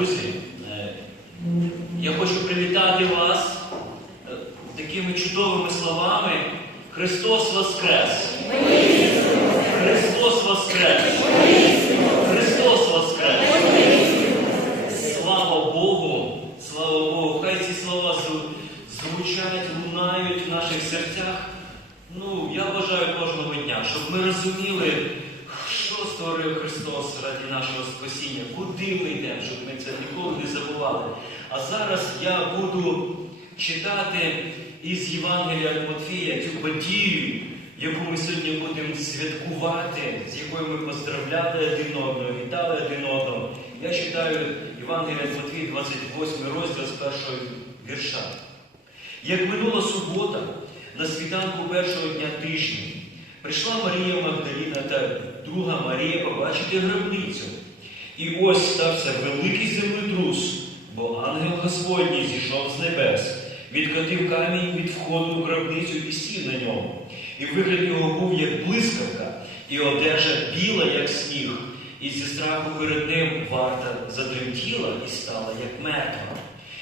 друзі, е, я хочу привітати вас е, такими чудовими словами. Христос Воскрес! Христос Воскрес! Христос Воскрес! Слава Богу! Слава Богу! Хай ці слова звучать, лунають в наших серцях. Ну, я бажаю кожного дня, щоб ми розуміли, що створив Христос раді нашого спасіння, куди ми йдемо, щоб ми це ніколи не забували. А зараз я буду читати із Євангелія Матфія цю подію, яку ми сьогодні будемо святкувати, з якою ми поздравляли один одного, вітали один одного. Я читаю Євангелія від Матфія, 28 розділ з першого вірша. Як минула субота, на світанку першого дня тижня, прийшла Марія Магдаліна та друга Марія побачити гробницю. І ось стався великий землетрус, бо ангел Господній зійшов з небес, відкотив камінь від входу в гробницю і сів на ньому. І вигляд його був як блискавка, і одежа біла, як сніг, і зі страху перед ним варта затремтіла і стала як мертва.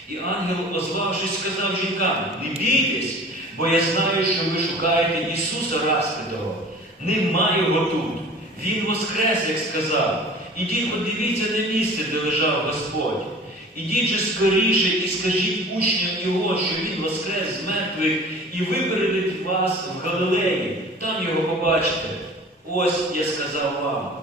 І ангел, озвавшись, сказав жінкам, не бійтесь, бо я знаю, що ви шукаєте Ісуса Распитого. Нема його тут. Він воскрес, як сказав. Ідіть, подивіться на місце, де лежав Господь. Ідіть же скоріше і скажіть учням Його, що Він воскрес з мертвих і випередить вас в Галилеї. Там його побачите. Ось я сказав вам.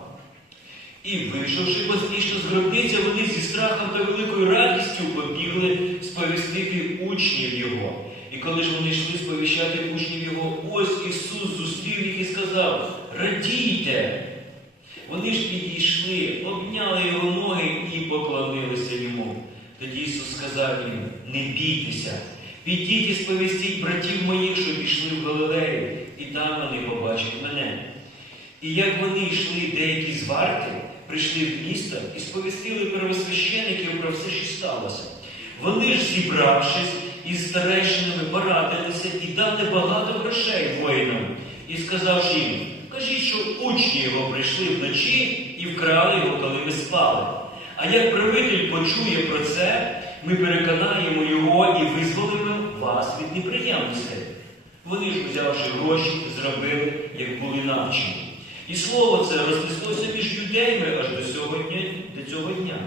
І, вийшовши поспішно з гробниця, вони зі страхом та великою радістю побігли сповістити учнів Його. І коли ж вони йшли сповіщати учнів Його, ось Ісус зустрів їх і сказав: Радійте! Вони ж підійшли, обняли його ноги і поклонилися йому. Тоді Ісус сказав їм: Не бійтеся, підіть і сповістіть братів моїх, що пішли в Галилею, і там вони побачать мене. І як вони йшли деякі з варти, прийшли в місто і сповістили первосвящеників про все, що сталося. Вони ж, зібравшись із старейшинами, порадилися і дали багато грошей воїнам, і сказавши їм, кажіть, що учні його прийшли вночі і вкрали його, коли ми спали. А як правитель почує про це, ми переконаємо його і визволимо вас від неприємностей. Вони ж, взявши гроші, зробили, як були навчені. І слово це рознеслося між юдеями аж до цього дня. До цього дня.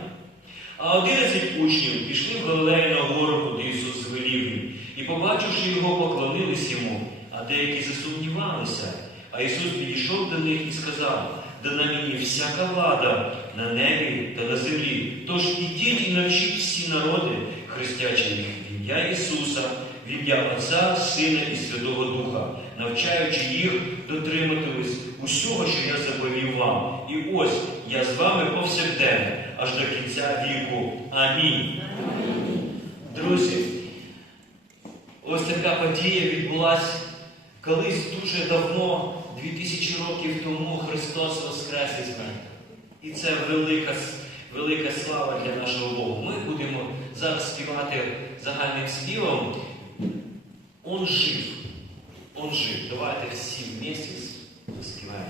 А одинадцять учнів пішли в Галилею на гору, куди Ісус звелів і, побачивши його, поклонились йому, а деякі засумнівалися. А Ісус підійшов до них і сказав: дана мені всяка влада на небі та на землі. Тож ідіть і навчіть всі народи, хрестячи їх в ім'я Ісуса, в ім'я Отця, Сина і Святого Духа, навчаючи їх дотриматись усього, що я заповів вам. І ось я з вами повсякденно, аж до кінця віку. Амінь. Друзі, ось така подія відбулася колись дуже давно, 2000 років тому, Христос Воскрес із мертвих. І це велика, велика слава для нашого Бога. Ми будемо зараз співати загальним співом. Он жив. Он жив. Давайте всі вместе співаємо.